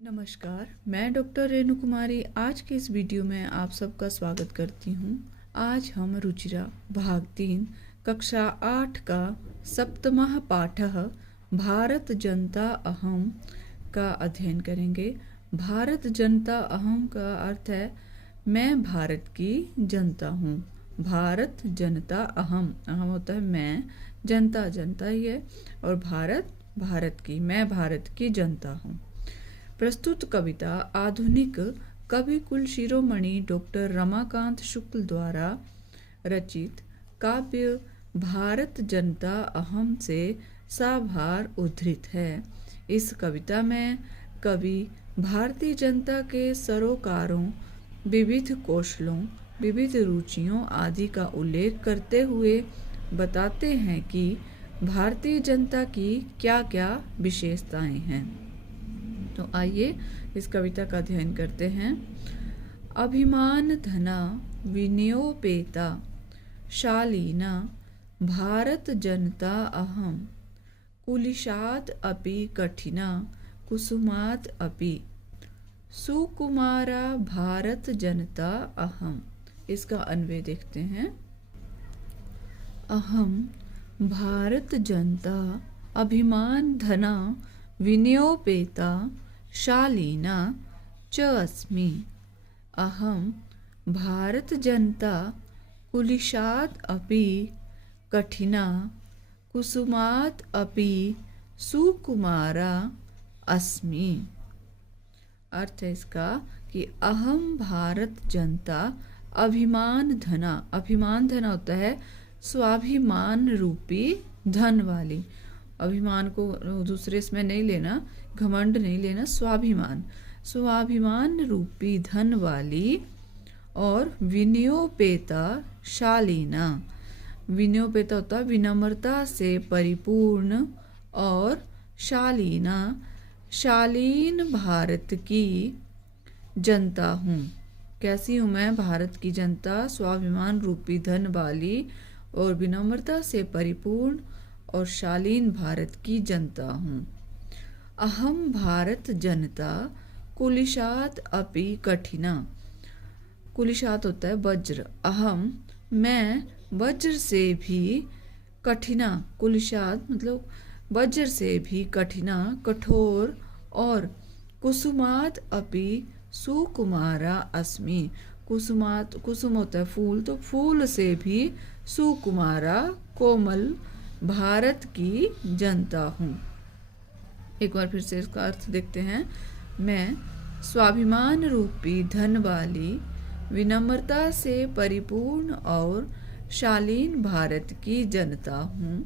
नमस्कार, मैं डॉक्टर रेणु कुमारी आज के इस वीडियो में आप सबका स्वागत करती हूँ। आज हम रुचिरा भाग 3 कक्षा 8 का सप्तमः पाठः भारत जनता अहम का अध्ययन करेंगे। भारत जनता अहम का अर्थ है मैं भारत की जनता हूँ। भारत जनता अहम, अहम होता है मैं, जनता जनता ही है, और भारत भारत की, मैं भारत की जनता हूँ। प्रस्तुत कविता आधुनिक कवि कुल शिरोमणि डॉक्टर रमाकांत शुक्ल द्वारा रचित काव्य भारत जनता अहम से साभार उद्धृत है। इस कविता में कवि भारतीय जनता के सरोकारों, विविध कौशलों, विविध रुचियों आदि का उल्लेख करते हुए बताते हैं कि भारतीय जनता की क्या क्या विशेषताएं हैं। तो आइए इस कविता का अध्ययन करते हैं। अभिमान धना विनयोपेता शालीना भारत जनता अहम कुलिशात अपि कठिना कुसुमात अपि सुकुमारा भारत जनता अहम। इसका अन्वय देखते हैं। अहम भारत जनता अभिमान धना विनयोपेता शालीना च अस्मि। अहम भारत जनता कुलिशात अपि कठिना कुसुमात अपि सुकुमारा अस्मि। अर्थ है इसका कि अहम भारत जनता अभिमान धना, अभिमान धना होता है स्वाभिमान रूपी धन वाली। अभिमान को दूसरे इसमें नहीं लेना, घमंड नहीं लेना, स्वाभिमान, स्वाभिमान रूपी धन वाली, और विनयोपेता शालीना, विनयोपेता होता है विनम्रता से परिपूर्ण, और शालीना शालीन भारत की जनता हूँ। कैसी हूँ मैं? भारत की जनता, स्वाभिमान रूपी धन वाली और विनम्रता से परिपूर्ण और शालीन भारत की जनता हूँ। अहम भारत जनता कुलिशात अपि कठिना, कुलिशात होता है वज्र, अहम मैं वज्र से भी कठिना, कुलिशात मतलब वज्र से भी कठिना कठोर, और कुसुमात अपि सुकुमारा अस्मि, कुसुमात कुसुम होता है फूल, तो फूल से भी सुकुमारा कोमल भारत की जनता हूँ। एक बार फिर से इसका अर्थ देखते हैं। मैं स्वाभिमान रूपी धन वाली, विनम्रता से परिपूर्ण और शालीन भारत की जनता हूँ।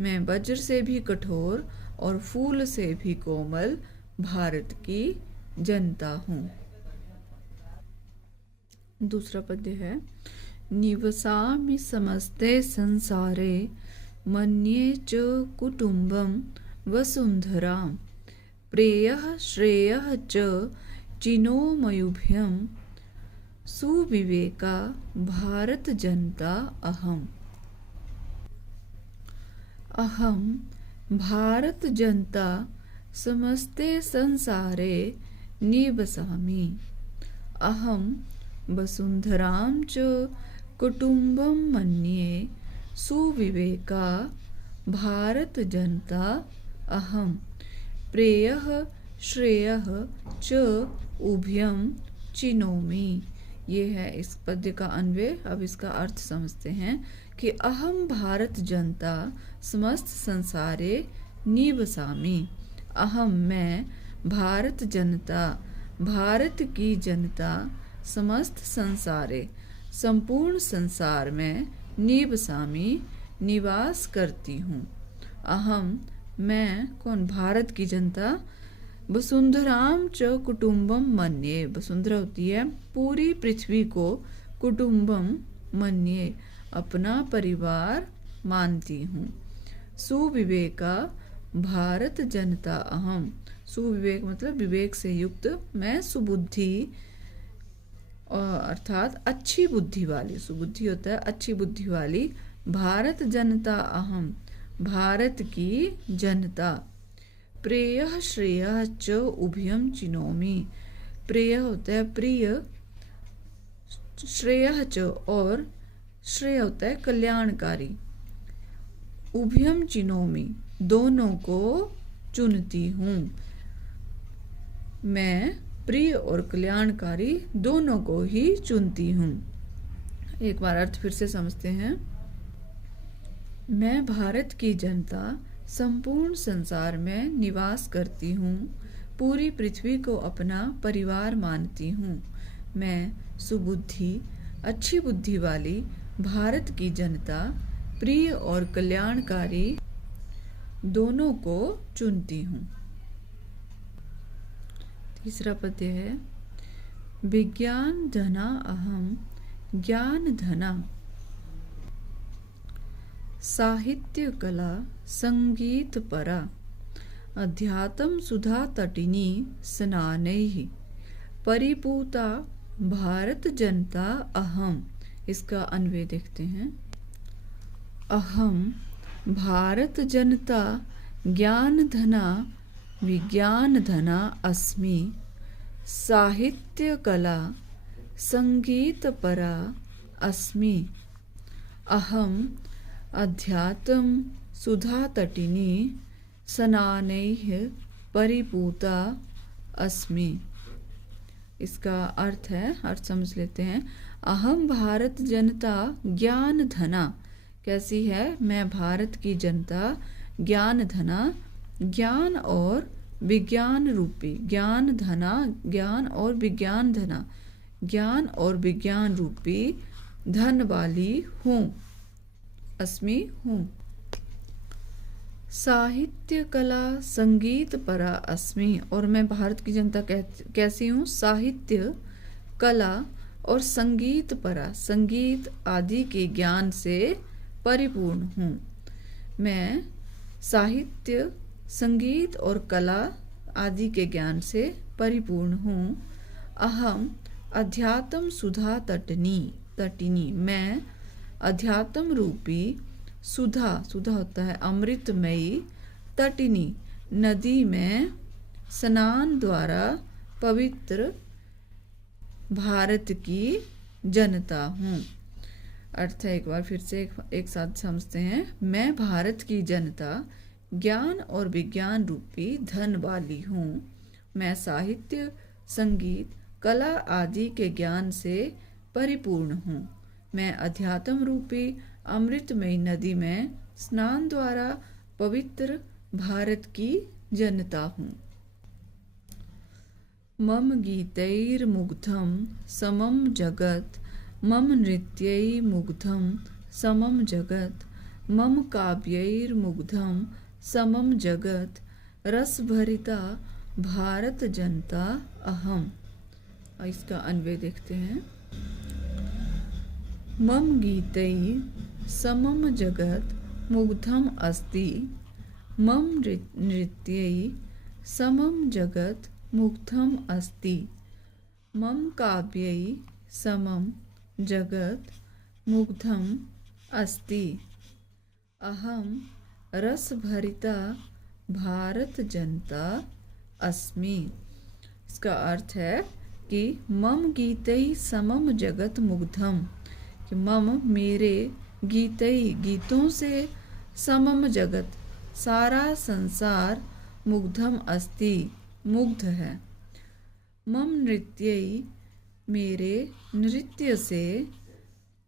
मैं वज्र से भी कठोर और फूल से भी कोमल भारत की जनता हूँ। दूसरा पद्य है। निवसामि समस्ते संसारे मन्ये च कुटुम्बं वसुन्धरां प्रेयः श्रेयः च चिनोमयुभ्यं सुविवेका भारत जनता अहम। अहम भारत जनता समस्ते संसारे निवसामि। अहम वसुन्धरां च कुटुम्बं मन्ये सुविवेका भारत जनता अहम प्रेयः श्रेयः च उभयं चिनोमि। ये है इस पद्य का अन्वय। अब इसका अर्थ समझते हैं कि अहम भारत जनता समस्त संसारे निवसामि। अहम मैं भारत जनता, भारत की जनता, समस्त संसारे संपूर्ण संसार में निवसामि निवास करती हूँ। अहम मैं कौन? भारत की जनता। वसुंधराम च कुटुम्बम मन्ये, वसुंधरा होती है पूरी पृथ्वी को, कुटुम्बम मन्ये अपना परिवार मानती हूँ। सुविवेका भारत जनता अहम, सुविवेक मतलब विवेक से युक्त, मैं सुबुद्धि अर्थात अच्छी बुद्धि वाली, सुबुद्धि होता है अच्छी बुद्धि वाली, भारत जनता अहम भारत की जनता प्रेयः श्रेयः च उभयं चिनोमि। प्रेय होता है प्रिय, श्रेयः च और श्रेय होता है कल्याणकारी। उभयं चिनोमि दोनों को चुनती हूँ। मैं प्रिय और कल्याणकारी दोनों को ही चुनती हूँ। एक बार अर्थ फिर से समझते हैं। मैं भारत की जनता संपूर्ण संसार में निवास करती हूँ, पूरी पृथ्वी को अपना परिवार मानती हूँ। मैं सुबुद्धि, अच्छी बुद्धि वाली भारत की जनता प्रिय और कल्याणकारी दोनों को चुनती हूँ। तीसरा पद्य है। विज्ञान धना अहम ज्ञान धना, साहित्य कला संगीत परा, अध्यात्म सुधा तटिनी स्नानैः, परिपूता भारत जनता अहम। इसका अन्वय देखते हैं। अहम भारत जनता ज्ञान धना विज्ञान धना अस्मि, साहित्य कला संगीत परा अस्मि, अहम अध्यात्म सुधा तटिनी स्नानैः परिपूता अस्मि। इसका अर्थ है, अर्थ समझ लेते हैं। अहम भारत जनता ज्ञान धना, कैसी है? मैं भारत की जनता ज्ञान धना, ज्ञान और विज्ञान रूपी, ज्ञान धना ज्ञान और विज्ञान धना, ज्ञान और विज्ञान रूपी धन वाली हूँ, अस्मि हूँ। साहित्य कला संगीत परा अस्मि, और मैं भारत की जनता कैसी हूँ? साहित्य कला और संगीत परा, संगीत आदि के ज्ञान से परिपूर्ण हूँ। मैं साहित्य संगीत और कला आदि के ज्ञान से परिपूर्ण हूँ। अहम अध्यात्म सुधा तटिनी, मैं अध्यात्म रूपी सुधा, सुधा होता है अमृतमयी, तटिनी नदी में स्नान द्वारा पवित्र भारत की जनता हूँ। अर्थ है, एक बार फिर से एक साथ समझते हैं। मैं भारत की जनता ज्ञान और विज्ञान रूपी धन वाली हूँ। मैं साहित्य संगीत कला आदि के ज्ञान से परिपूर्ण हूँ। मैं अध्यात्म रूपी अमृतमयी नदी में स्नान द्वारा पवित्र भारत की जनता हूँ। मम गीतैर्मुग्धं समं जगत्, मम नृत्यैर्मुग्धं समं जगत्, मम काव्यैर्मुग्धं समं जगत्, रसभरिता भारत जनता अहम। इसका अन्वय देखते हैं। मम गीतैः समं जगत् मुग्धम् अस्ति, मम नृत्यैः समं जगत् मुग्धम् अस्ति, मम काव्यैः समं जगत् मुग्धम् अस्ति, अहम रसभरिता भारत जनता अस्मि। इसका अर्थ है कि मम गीतैः समम जगत मुग्धम, कि मम मेरे गीतैः गीतों से समम जगत सारा संसार मुग्धम अस्ति मुग्ध है। मम नृत्यैः मेरे नृत्य से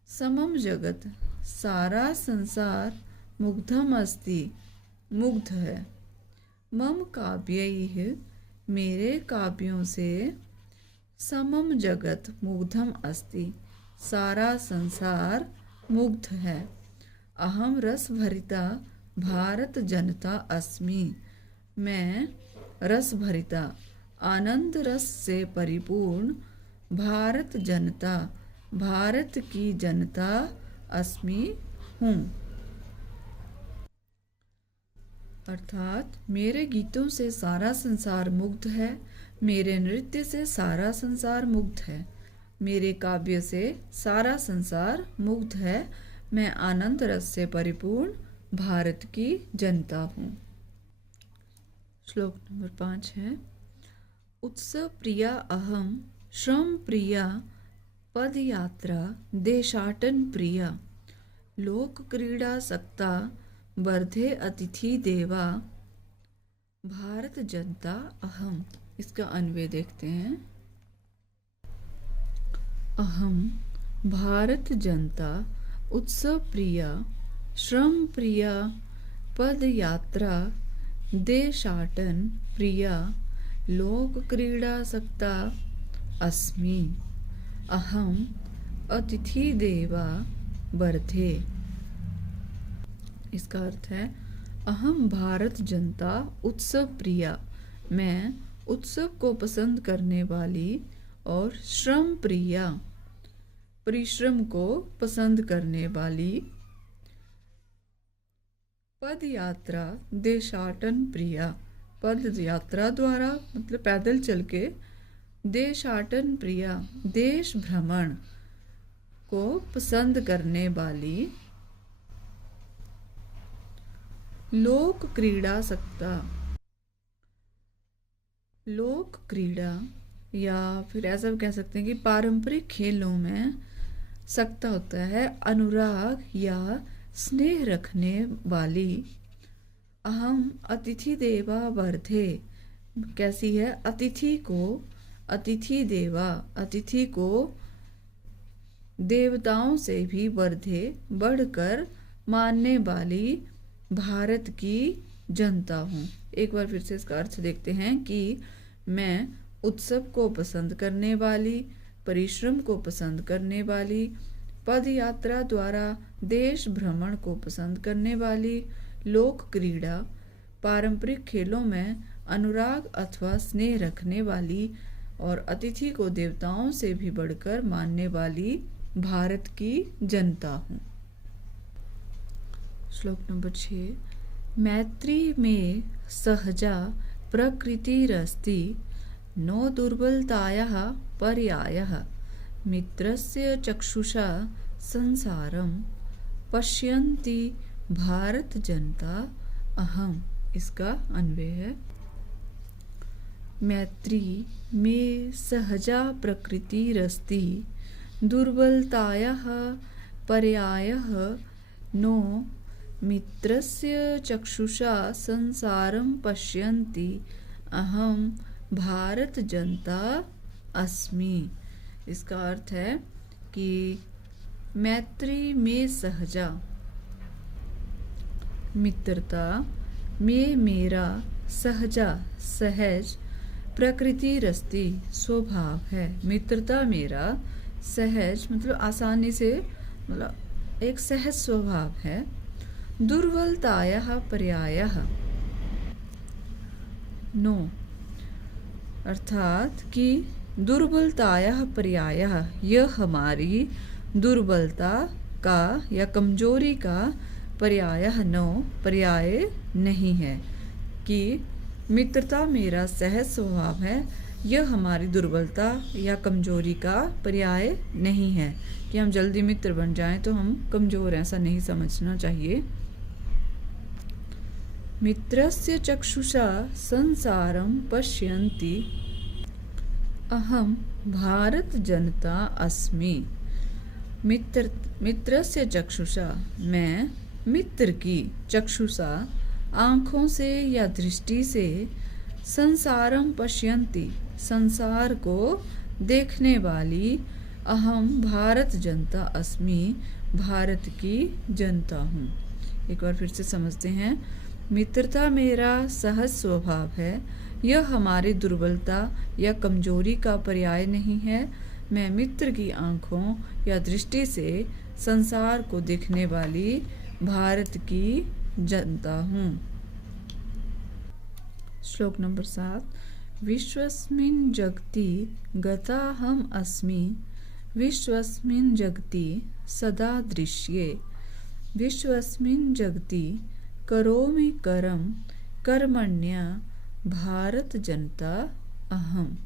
समम जगत सारा संसार मुग्धम अस्ति मुग्ध है। मम काव्यैः मेरे काव्यों से समम जगत मुग्धम अस्ति सारा संसार मुग्ध है। अहम रस भरिता भारत जनता अस्मि, मैं रस भरिता आनंद रस से परिपूर्ण भारत जनता भारत की जनता अस्मि हूँ। अर्थात मेरे गीतों से सारा संसार मुग्ध है, मेरे नृत्य से सारा संसार मुग्ध है, मेरे काव्य से सारा संसार मुग्ध है। मैं आनंद रस से परिपूर्ण भारत की जनता हूँ। श्लोक नंबर 5 है, उत्सव प्रिया अहम श्रम प्रिया पदयात्रा देशाटन प्रिया लोक क्रीड़ा सक्ता वर्धे अतिथि देवा भारत जनता अहम। इसका अन्वय देखते हैं। अहम भारत जनता उत्सव प्रिया श्रम प्रिया पदयात्रा देशाटन प्रिया लोक क्रीड़ा सक्ता अस्मि अहम अतिथि देवा वर्धे। इसका अर्थ है, अहम भारत जनता उत्सव प्रिया, मैं उत्सव को पसंद करने वाली और श्रम प्रिया, परिश्रम को पसंद करने वाली, पद यात्रा देशाटन प्रिया, पद यात्रा द्वारा मतलब पैदल चल के, देशाटन प्रिया देश भ्रमण को पसंद करने वाली, लोक क्रीड़ा सक्ता, लोक क्रीड़ा या फिर ऐसा कह सकते हैं कि पारंपरिक खेलों में सक्ता होता है अनुराग या स्नेह रखने वाली। अहम अतिथि देवा वर्धे, कैसी है, अतिथि को, अतिथि देवा, अतिथि को देवताओं से भी वर्धे बढ़कर मानने वाली भारत की जनता हूँ। एक बार फिर से इसका अर्थ देखते हैं कि मैं उत्सव को पसंद करने वाली, परिश्रम को पसंद करने वाली, पद यात्रा द्वारा देश भ्रमण को पसंद करने वाली, लोक क्रीड़ा पारंपरिक खेलों में अनुराग अथवा स्नेह रखने वाली और अतिथि को देवताओं से भी बढ़कर मानने वाली भारत की जनता हूँ। श्लोक नंबर 6, मैत्री में सहजा प्रकृतिरस्ति नो दुर्बलतायाः पर्यायः मित्रस्य चक्षुषा संसारम पश्यन्ति भारत जनता अहम। इसका अन्वय है, मैत्री में सहजा प्रकृतिरस्ति दुर्बलतायाः पर्यायः नो मित्रस्य चक्षुषा संसारम पश्यन्ति अहम भारत जनता अस्मि। इसका अर्थ है कि मैत्री में सहजा, मित्रता में मेरा, सहजा सहज, प्रकृति रस्ती स्वभाव है। मित्रता मेरा सहज मतलब आसानी से, मतलब एक सहज स्वभाव है। दुर्बलतायाः पर्यायः नो, अर्थात कि दुर्बलतायाः पर्यायः, यह हमारी दुर्बलता का या कमजोरी का पर्यायः नो, पर्याय नहीं है। कि मित्रता मेरा सहज स्वभाव है, यह हमारी दुर्बलता या कमजोरी का पर्याय नहीं है कि हम जल्दी मित्र बन जाएं तो हम कमजोर, ऐसा नहीं समझना चाहिए। मित्रस्य चक्षुषा संसारम पश्यन्ति अहम भारत जनता अस्मि। मित्रस्य चक्षुषा, मैं मित्र की, चक्षुषा आँखों से या दृष्टि से, संसारम पश्यन्ति संसार को देखने वाली, अहम भारत जनता अस्मि भारत की जनता हूँ। एक बार फिर से समझते हैं। मित्रता मेरा सहज स्वभाव है, यह हमारी दुर्बलता या कमजोरी का पर्याय नहीं है। मैं मित्र की आँखों या दृष्टि से संसार को देखने वाली भारत की जनता हूँ। श्लोक नंबर 7, विश्वस्मिन् जगति गताहम् अस्मि विश्वस्मिन् जगति सदा दृश्ये विश्वस्मिन् जगति करोमि करम कर्मण्य भारत जनता अहम।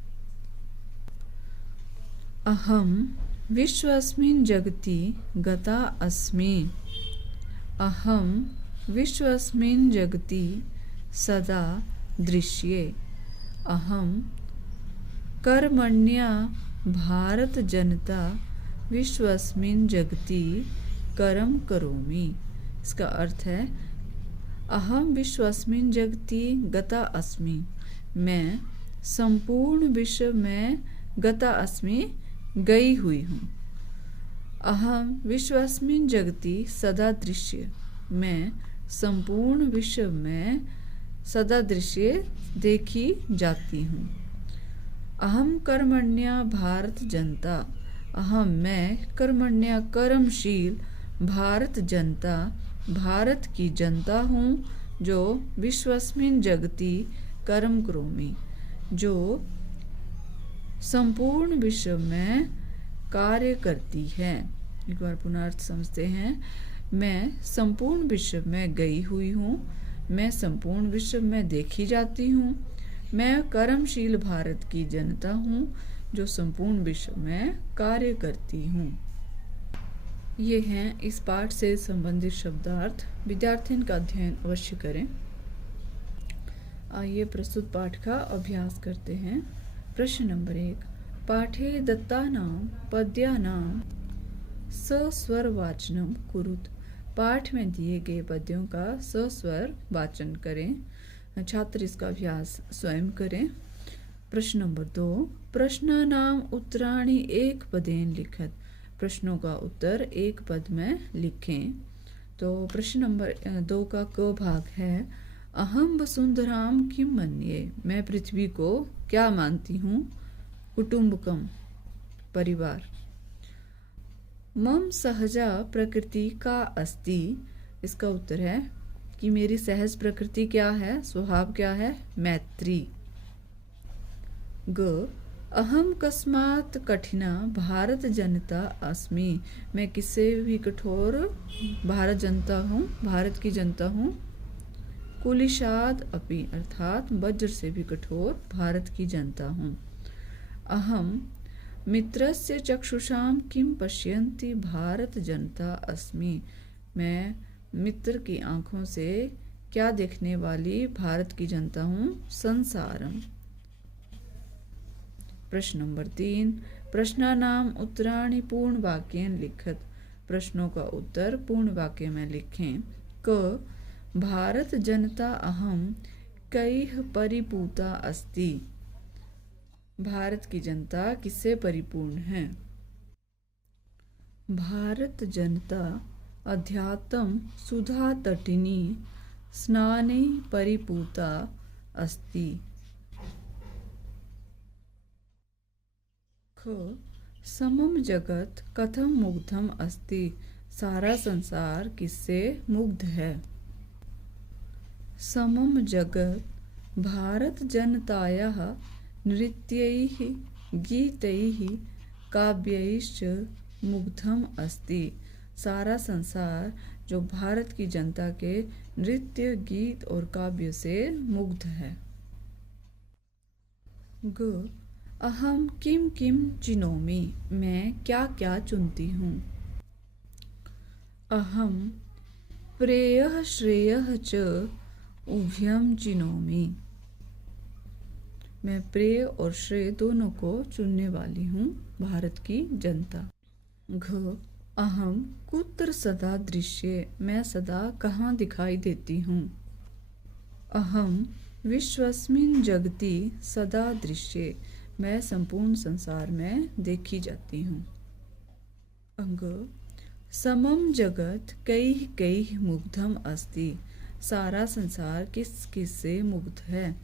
अहम विश्वस्मिन् जगति गता अस्मि, अहम विश्वस्मिन् जगति सदा दृश्ये अहम कर्मण्या भारत जनता विश्वस्मिन् जगति कर्म करोमि। इसका अर्थ है अहम विश्वस्मिन् जगति गता अस्मि, मैं संपूर्ण विश्व में गता अस्मि गई हुई हूँ। अहम विश्वस्मिन् जगति सदा दृश्य, मैं संपूर्ण विश्व में सदा दृश्य देखी जाती हूँ। अहम कर्मण्या भारत जनता, अहम मैं कर्मण्या कर्मशील भारत जनता भारत की जनता हूँ जो विश्वस्मिन् जगति कर्म करोमि, जो संपूर्ण विश्व में कार्य करती है। एक बार पुनः अर्थ समझते हैं। मैं संपूर्ण विश्व में गई हुई हूँ, मैं संपूर्ण विश्व में देखी जाती हूँ, मैं कर्मशील भारत की जनता हूँ जो संपूर्ण विश्व में कार्य करती हूँ। ये हैं इस पाठ से संबंधित शब्दार्थ। विद्यार्थी इनका अध्ययन अवश्य करें। आइए प्रस्तुत पाठ का अभ्यास करते हैं। प्रश्न नंबर 1, पाठे दत्तानां पद्यानां सस्वर वाचनम कुरुत। पाठ में दिए गए पद्यों का सस्वर वाचन करें। छात्र इसका अभ्यास स्वयं करें। प्रश्न नंबर 2, प्रश्नानां उत्तराणि एक पदेन लिखत। प्रश्नों का उत्तर एक पद में लिखें। तो प्रश्न नंबर 2 का क भाग है, अहम वसुंधराम किम मन्ये, मैं पृथ्वी को क्या मानती हूँ। कुटुंबकम परिवार। मम सहजा प्रकृति का अस्ति, इसका उत्तर है कि मेरी सहज प्रकृति क्या है, स्वभाव क्या है, मैत्री। ग, अहम कस्मात् कठिना भारत जनता अस्मि, मैं किससे भी कठोर भारत जनता हूँ, भारत की जनता हूँ। कुलिशाद अपि, अर्थात वज्र से भी कठोर भारत की जनता हूँ। अहम मित्रस्य चक्षुषां किम पश्यन्ति भारत जनता अस्मि, मैं मित्र की आंखों से क्या देखने वाली भारत की जनता हूँ, संसारम। प्रश्न नंबर 3, प्रश्नानां उत्तराणि पूर्ण वाक्येन लिखत। प्रश्नों का उत्तर पूर्ण वाक्य में लिखें। क, भारत जनता अहम कैः परिपूता अस्ति, भारत की जनता किससे परिपूर्ण है। भारत जनता अध्यात्म सुधा तटिनी स्नाने परिपूता अस्ति। ख, समम जगत कथम मुग्धम अस्ति, सारा संसार किससे मुग्ध है। समम जगत भारत जनतायाः नृत्यैः गीतैः काव्यैश्च मुग्धम अस्ति, सारा संसार जो भारत की जनता के नृत्य गीत और काव्य से मुग्ध है। ग, अहम किम किम चिनोमि, मैं क्या क्या चुनती हूँ। अहम प्रेयः श्रेयः च उभयं चिनोमि, मैं प्रेय और श्रेय दोनों को चुनने वाली हूँ, भारत की जनता। घ, अहम कुत्र सदा दृश्ये, मैं सदा कहाँ दिखाई देती हूँ। अहम विश्वस्मिन् जगति सदा दृश्ये, मैं संपूर्ण संसार में देखी जाती हूँ। अंग, समम जगत कैः कैः मुग्धम अस्ति, सारा संसार किस किस से मुग्ध है।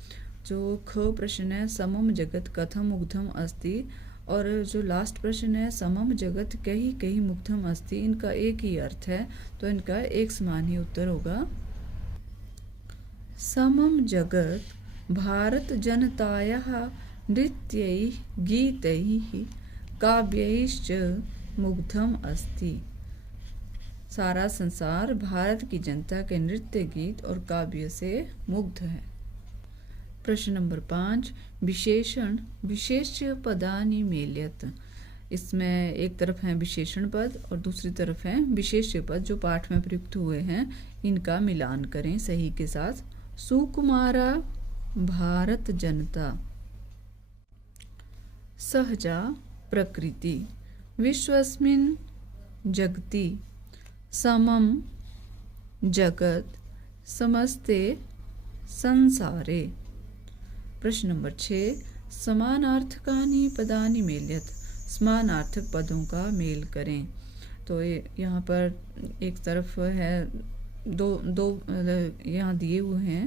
जो ख प्रश्न है समम जगत कथम मुग्धम अस्ति, और जो लास्ट प्रश्न है समम जगत कैः कैः मुग्धम अस्ति, इनका एक ही अर्थ है, तो इनका एक समान ही उत्तर होगा। समम जगत भारत जनतायाः नृत्यैः गीतैः काव्यैश्च मुग्धम अस्ति, सारा संसार भारत की जनता के नृत्य गीत और काव्य से मुग्ध है। प्रश्न नंबर 5, विशेषण विशेष्य पदानि मेल्यत। इसमें एक तरफ है विशेषण पद और दूसरी तरफ है विशेष्य पद जो पाठ में प्रयुक्त हुए हैं, इनका मिलान करें सही के साथ। सुकुमारा भारत जनता। सहजा प्रकृति। विश्वस्मिन् जगति समं जगत समस्ते संसारे। प्रश्न नंबर 6, समानार्थकानि पदानि मेलयत। समानार्थक पदों का मेल करें। तो यहाँ पर एक तरफ है दो यहाँ दिए हुए हैं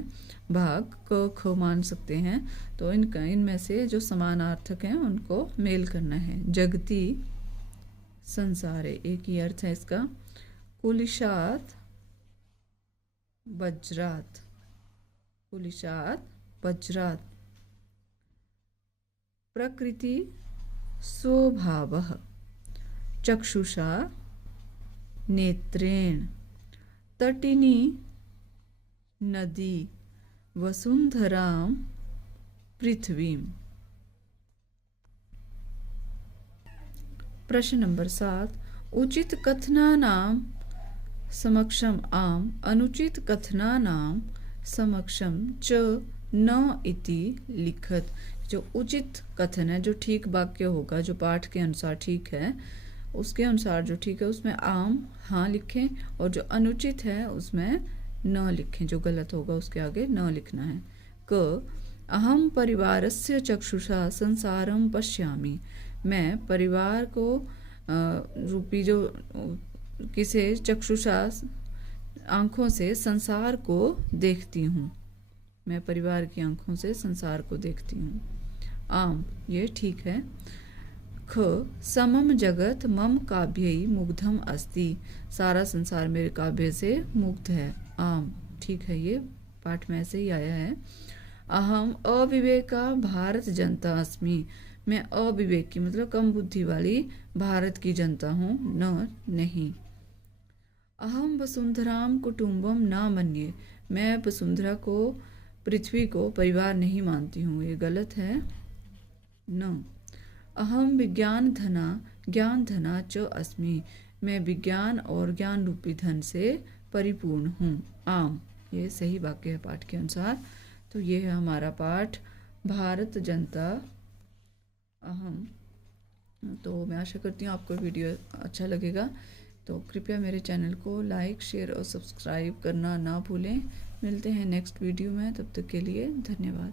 भाग क ख मान सकते हैं। तो इनमें से जो समानार्थक हैं उनको मेल करना है। जगति संसारे, एक ही अर्थ है इसका। कुलिशात वज्रात, कुलिशात वज्रात। प्रकृति स्वभावः चक्षुषा नेत्रेण। तटिनी नदी वसुंधरां पृथ्वीं। प्रश्न नंबर 7, उचित कथनानां समक्षम आम, अनुचित कथनानां समक्षम च न इति लिखत। जो उचित कथन है, जो ठीक वाक्य होगा, जो पाठ के अनुसार ठीक है, उसके अनुसार जो ठीक है उसमें आम हाँ लिखें, और जो अनुचित है उसमें न लिखें। जो गलत होगा उसके आगे न लिखना है। क अहम परिवारस्य चक्षुषा संसारम पश्यामि। मैं परिवार को रूपी जो किसे चक्षुषा आँखों से संसार को देखती हूँ। मैं परिवार की आँखों से संसार को देखती हूँ। आम, ये ठीक है। ख समम जगत मम काव्यै मुग्धम अस्ति। सारा संसार मेरे काव्य से मुग्ध है। आम, ठीक है, ये पाठ में ऐसे ही आया है। अहम अविवेका भारत जनता अस्मि। मैं अविवेकी मतलब कम बुद्धि वाली भारत की जनता हूँ। न, नहीं। अहम वसुंधराम कुटुम्बम न मन्ये। मैं वसुंधरा को, पृथ्वी को परिवार नहीं मानती हूँ। ये गलत है। न। अहम विज्ञान धना च अस्मि। मैं विज्ञान और ज्ञान रूपी धन से परिपूर्ण हूँ। आम, ये सही वाक्य है पाठ के अनुसार। तो ये है हमारा पाठ भारत जनता अहम। तो मैं आशा करती हूँ आपको वीडियो अच्छा लगेगा। तो कृपया मेरे चैनल को लाइक, शेयर और सब्सक्राइब करना ना भूलें। मिलते हैं नेक्स्ट वीडियो में, तब तक के लिए धन्यवाद।